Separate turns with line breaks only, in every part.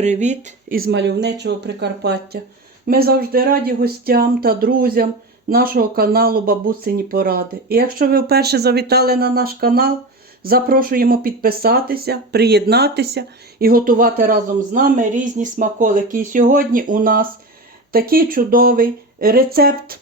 Привіт із мальовничого Прикарпаття. Ми завжди раді гостям та друзям нашого каналу Бабусині Поради. І якщо ви вперше завітали на наш канал, запрошуємо підписатися, приєднатися і готувати разом з нами різні смаколики. І сьогодні у нас такий чудовий рецепт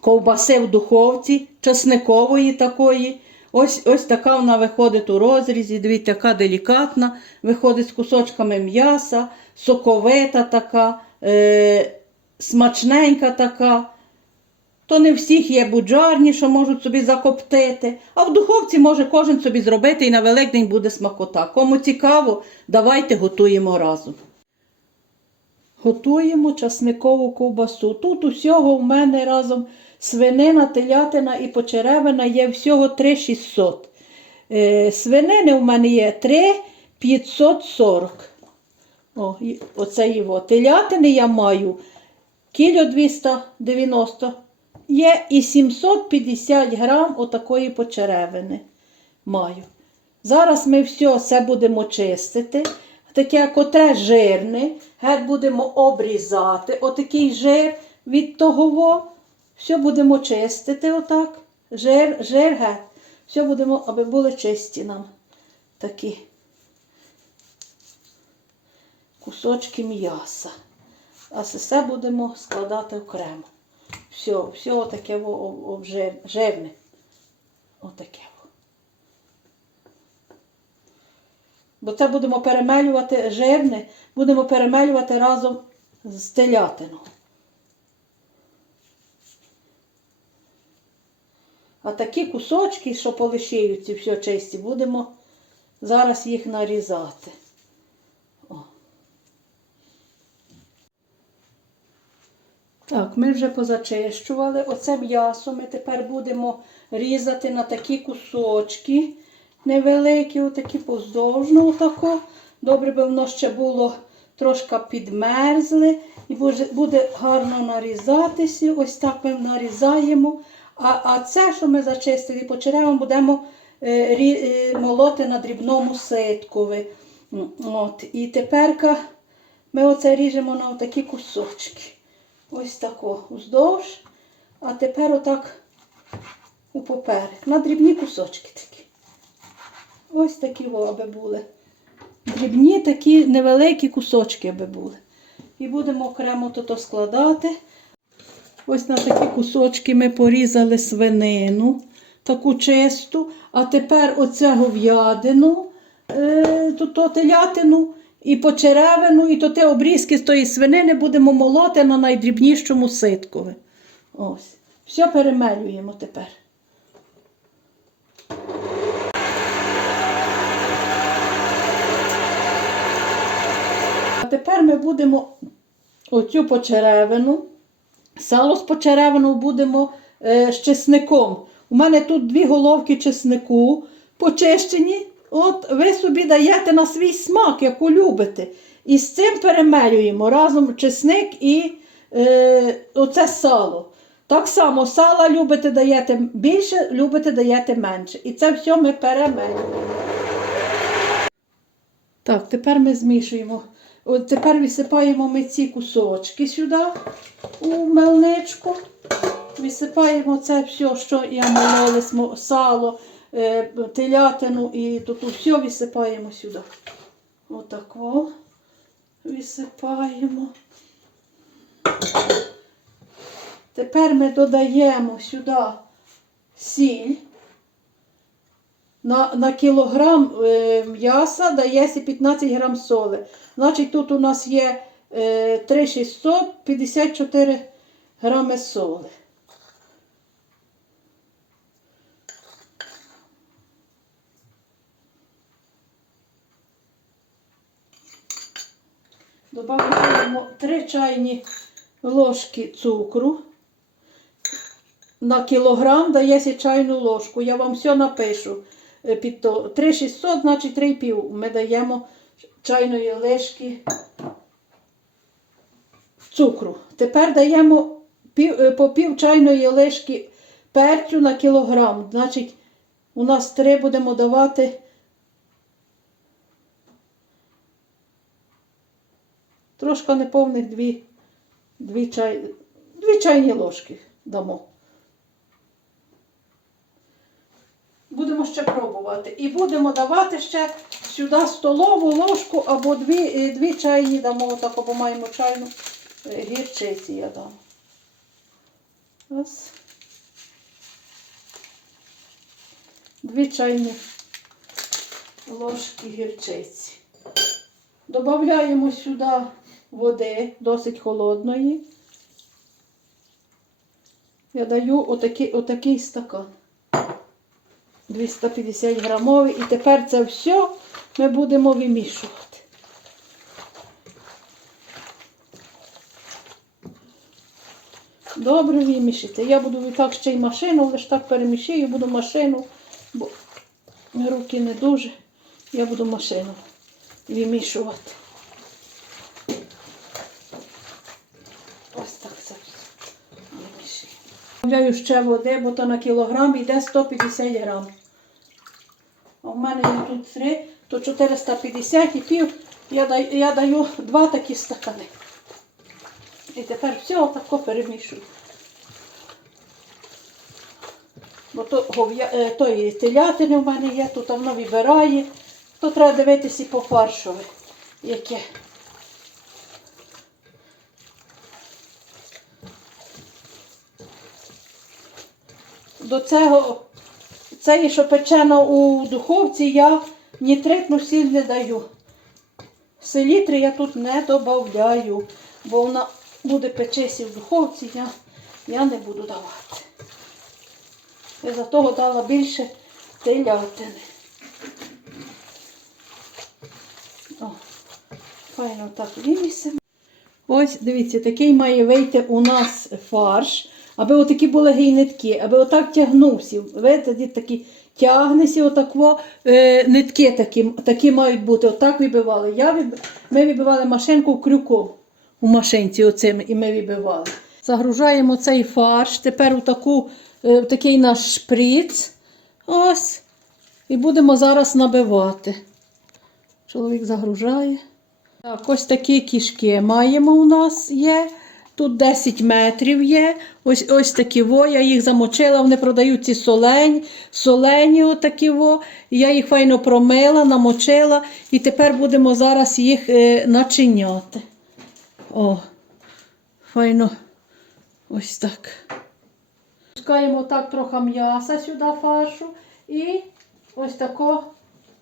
ковбаси в духовці, часникової такої. Ось, ось така вона виходить у розрізі. Дивіться, яка делікатна. Виходить з кусочками м'яса, соковита така, е, смачненька така. То не всіх є буджарні, що можуть собі закоптити. А в духовці може кожен собі зробити і на Великдень буде смакота. Кому цікаво, давайте готуємо разом. Готуємо часникову ковбасу. Тут усього в мене разом свинина, телятина і почеревина є всього 3600. Е, свинини в мене є 3540. О, оце його. Телятини я маю кіло 290. Є і 750 грам отакої почеревини маю. Зараз ми все це будемо чистити. Таке котре жирне, геть будемо обрізати. Отакий жир від того. Все будемо чистити отак. Жир, жир. Все будемо, аби були чисті нам такі кусочки м'яса. А все будемо складати окремо. Все, все таке жирне. Отаке. Бо це будемо перемелювати жирне, будемо перемелювати разом з телятиною. А такі кусочки, що полишаються, все чисті, будемо зараз їх нарізати. О. Так, ми вже позачищували. Оце м'ясо ми тепер будемо різати на такі кусочки невеликі, отакі поздовжно отако. Добре би воно ще було трошки підмерзли. І буде гарно нарізатися. Ось так ми нарізаємо. А а це, що ми зачистили по черевам, будемо е, е, молоти на дрібному ситкові. От. І тепер ми оце ріжемо на такі кусочки. Ось тако уздовж. А тепер отак у поперек. На дрібні кусочки такі. Ось такі аби були. Дрібні такі невеликі кусочки аби були. І будемо окремо тут складати. Ось на такі кусочки ми порізали свинину, таку чисту, а тепер оце говядину, е, то телятину і почеревину, і то те обрізки з тої свинини будемо молоти на найдрібнішому ситкові. Ось. Все перемелюємо тепер. А тепер ми будемо оцю почеревину. Сало з почеревину будемо е, з чесником. У мене тут дві головки чеснику почищені. От ви собі даєте на свій смак, яку любите. І з цим перемелюємо разом чесник і е, оце сало. Так само сала любите даєте більше, любите даєте менше. І це все ми перемелюємо. Так, тепер ми змішуємо. От тепер висипаємо ми ці кусочки сюди у мельничку. Висипаємо це все, що я мололи, сало, е, телятину і тут все висипаємо сюди. Отако висипаємо. Тепер ми додаємо сюди сіль. На на кілограм е, м'яса дається 15 грам соли. Значить, тут у нас є е, 3654 грами соли. Добавляємо 3 чайні ложки цукру. На кілограм дається чайну ложку. Я вам все напишу. Е, під то 3600, значить 3,5 ми даємо чайної ложки цукру. Тепер даємо пів, е, по пів чайної ложки перцю на кілограм. Значить, у нас 3 будемо давати Трошки неповних дві, дві, чай, дві чайні ложки дамо. Будемо ще пробувати. І будемо давати ще сюди столову ложку або дві, е, дві чайні дамо, отак, або маємо чайну е, гірчиці я дам. Раз. Дві чайні ложки гірчиці. Добавляємо сюди води, досить холодної. Я даю отакий, отакий стакан. 250 грамовий. І тепер це все ми будемо вимішувати. Добре вимішити. Я буду так ще й машину, лише так перемішаю, буду машину, бо руки не дуже. Я буду машину вимішувати. Ось так все. Добавляю ще води, бо то на кілограм йде 150 грам. А в мене є тут три, то 450 і пів. Я даю, я даю два такі стакани. І тепер все отако перемішую. Бо то гов'я, е, тої телятини в мене є, тут воно вибирає. То треба дивитися і по фаршові, яке. До цього, це, що печено у духовці, я нітритну сіль не даю. Селітри я тут не додаю, бо вона буде печесі в духовці, я, я не буду давати. Я за того дала більше телятини. О, файно так вимісимо. Ось, дивіться, такий має вийти у нас фарш, аби отакі були гейнитки, аби отак тягнувся. Видите, дід такі тягнеся, отакво, е, нитки такі, такі мають бути. Отак вибивали. Я виб... Ми вибивали машинку крюком у машинці оцим, і ми вибивали. Загружаємо цей фарш, тепер у таку, е, такий наш шприц. Ось. І будемо зараз набивати. Чоловік загружає. Так, ось такі кішки маємо у нас є. Тут 10 метрів є. Ось ось такі во. Я їх замочила, вони продають ці солень, солені отакі во. Я їх файно промила, намочила. І тепер будемо зараз їх е, начиняти. О, файно. Ось так. Пускаємо так трохи м'яса сюди фаршу і ось тако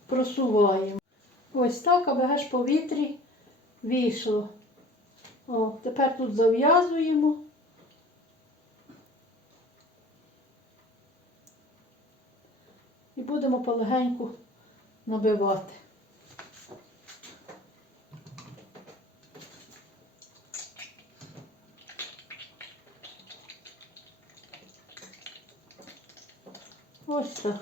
просуваємо. Ось так, аби аж повітрі вийшло. О, тепер тут зав'язуємо. І будемо полегеньку набивати. Ось так.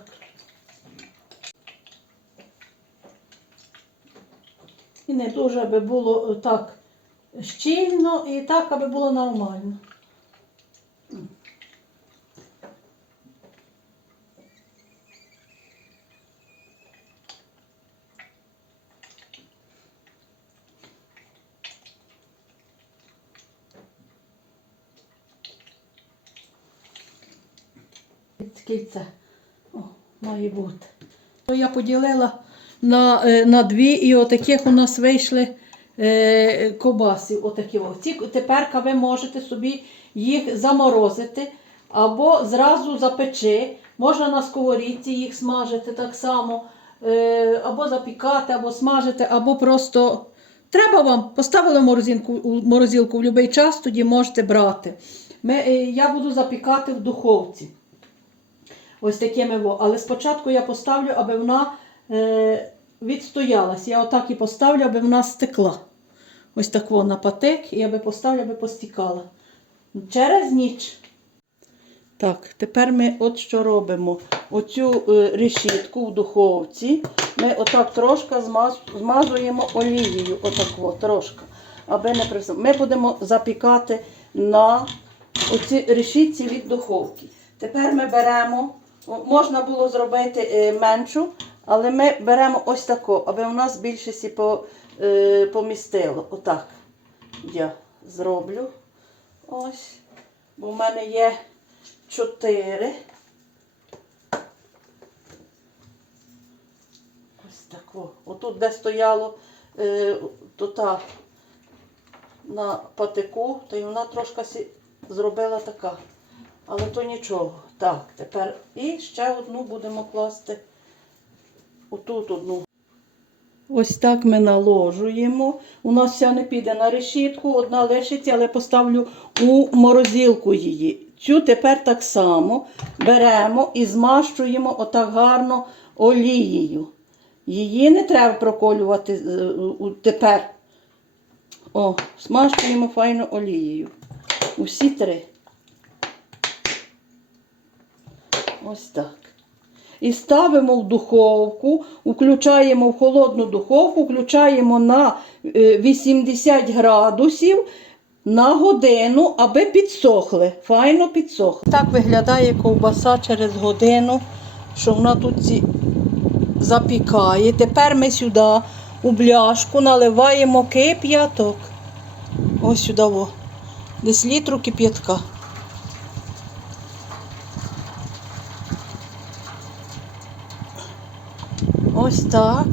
І не дуже, аби було так щільно і так, аби було нормально. Кільце О, має бути. То Я поділила на, е, на дві, і отаких у нас вийшли е, кобаси. Отакі. Ці, тепер ви можете собі їх заморозити або зразу запечи. Можна на сковорідці їх смажити так само, е, або запікати, або смажити, або просто. Треба вам, поставили в морозилку, в будь-який час, тоді можете брати. Ми, е, я буду запікати в духовці. Ось такими. Але спочатку я поставлю, аби вона відстоялась. Я отак і поставлю, аби вона стекла. Ось так во на патек, і аби поставлю, аби постікала. Через ніч. Так, тепер ми от що робимо. Оцю е, решітку в духовці ми отак трошки змаз, змазуємо олією. Отак во, трошки. Аби не прису- Ми будемо запікати на оці решітці від духовки. Тепер ми беремо, можна було зробити е, меншу, але ми беремо ось таку, аби у нас більше сі по, е, помістило. Отак. я зроблю. Ось. Бо в мене є чотири. Ось так. О. Отут, де стояло е, то та на патику, то й вона трошки сі- зробила така. Але то нічого. Так, тепер і ще одну будемо класти. Отут одну. Ось так ми наложуємо. У нас вся не піде на решітку, одна лишиться, але поставлю у морозилку її. Цю тепер так само беремо і змащуємо отак гарно олією. Її не треба проколювати е, тепер. О, смащуємо файно олією. Усі три. Ось так. І ставимо в духовку, включаємо в холодну духовку, включаємо на е, 80 градусів на годину, аби підсохли. Файно підсохли. Так виглядає ковбаса через годину, що вона тут запікає. Тепер ми сюди у бляшку наливаємо кип'яток. Ось сюди, во. десь літру кип'ятка. Ось так.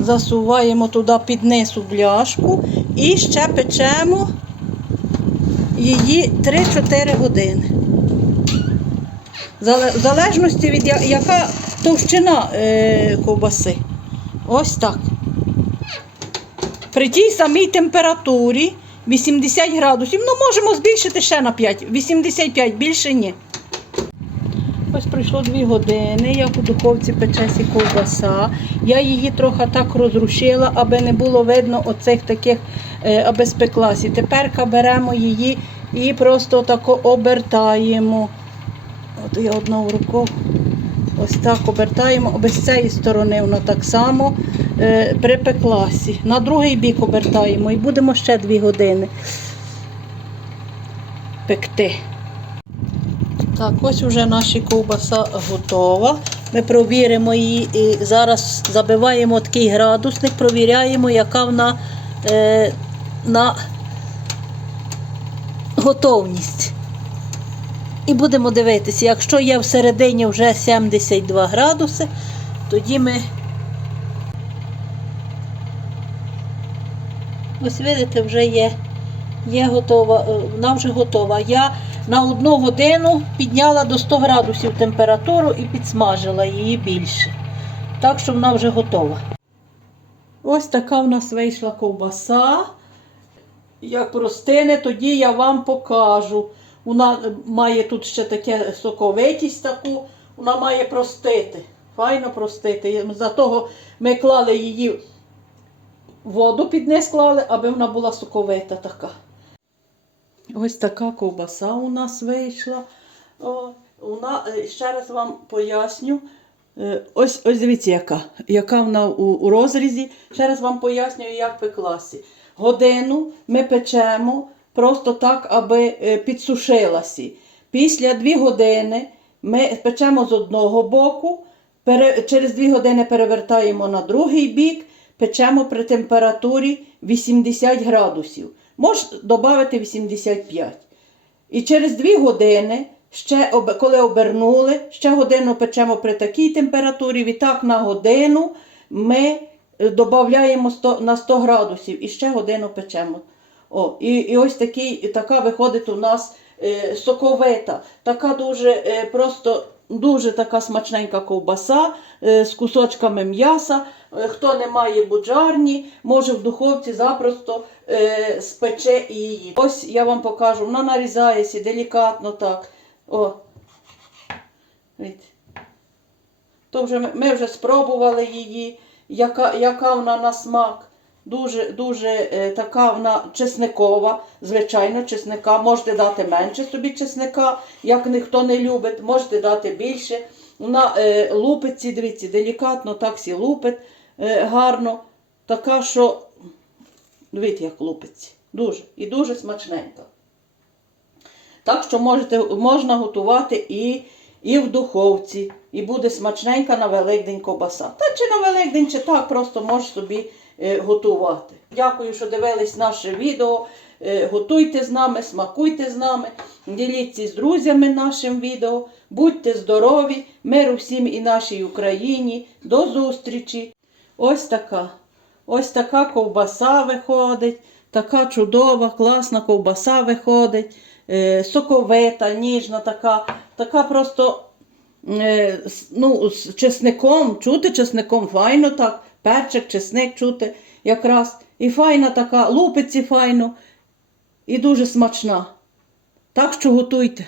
Засуваємо туди під низ у бляшку і ще печемо її 3-4 години. В залежності від яка товщина е, ковбаси. Ось так. При тій самій температурі 80 градусів. Ну, можемо збільшити ще на 5. 85, більше ні. Ось пройшло 2 години, як у духовці печесі ковбаса. Я її трохи так розрушила, аби не було видно оцих таких, е, аби спеклася. Тепер беремо її і просто тако обертаємо. От я одну руку ось так обертаємо, аби з цієї сторони вона так само е, припеклася. На другий бік обертаємо і будемо ще 2 години пекти. Так, ось вже наша ковбаса готова. Ми провіримо її і зараз забиваємо такий градусник, провіряємо, яка вона е, на готовність. І будемо дивитися, якщо є всередині вже 72 градуси, тоді ми. Ось видите, вже є, є готова, е, вона вже готова. Я на одну годину підняла до 100 градусів температуру і підсмажила її більше. Так що вона вже готова. Ось така в нас вийшла ковбаса. Як простине, тоді я вам покажу. Вона має тут ще таке соковитість таку, вона має простити. Файно простити. За того ми клали її воду під низ клали, аби вона була соковита така. Ось така ковбаса у нас вийшла. О, вона, е, ще раз вам поясню. Е, Ось, ось дивіться, яка, яка вона у, у розрізі. Ще раз вам пояснюю, як пеклася. Годину ми печемо просто так, аби е, підсушилася. Після 2 години ми печемо з одного боку, пере, через 2 години перевертаємо на другий бік, печемо при температурі 80 градусів. Можна додати 85. І через 2 години, ще, коли обернули, ще годину печемо при такій температурі. Відтак на годину ми додаємо 100, на 100 градусів і ще годину печемо. О, і, і ось такий, така виходить у нас е, соковита, така дуже е, просто дуже така смачненька ковбаса е, з кусочками м'яса. Е, Хто не має буджарні, може в духовці запросто е, спече її. Ось я вам покажу, вона нарізається делікатно так. О. То вже ми вже спробували її, яка, яка вона на смак. Дуже, дуже е, така вона чесникова, звичайно, чесника. Можете дати менше собі чесника, як ніхто не любить, можете дати більше. Вона е, лупиться, дивіться, делікатно так сі лупить е, гарно. Така, що, дивіться, як лупиться. Дуже і дуже смачненька. Так що можете, можна готувати і, і в духовці, і буде смачненька на Великдень ковбаса. Та чи на Великдень, чи так, просто можеш собі готувати. Дякую, що дивились наше відео. Е, Готуйте з нами, смакуйте з нами, діліться з друзями нашим відео. Будьте здорові, миру всім і нашій Україні. До зустрічі! Ось така. Ось така ковбаса виходить, така чудова, класна ковбаса виходить, е, соковита, ніжна така, така просто е, ну, з чесником, чути чесником, файно так, перчик, чесник чути якраз. І файна така, лупиці файно, і дуже смачна. Так що готуйте.